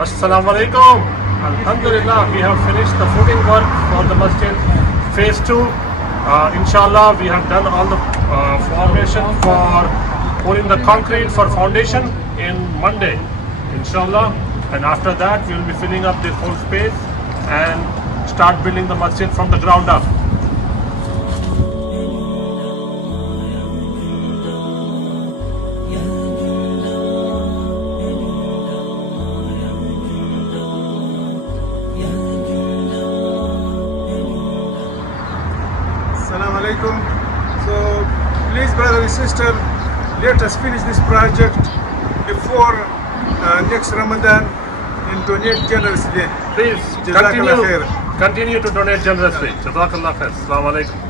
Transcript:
As-Salam alaikum. Alhamdulillah, we have finished the footing work for the masjid phase 2. Inshallah, we have done all the formation for pouring the concrete for foundation in Monday. Inshallah, and after that we will be filling up the whole space and start building the masjid from the ground up. As-Salam alaikum. So please, brother and sister, let us finish this project before next Ramadan and donate generously. Please Jazakallah khair. continue to donate generously. Jazakallah khair. Assalamu alaikum.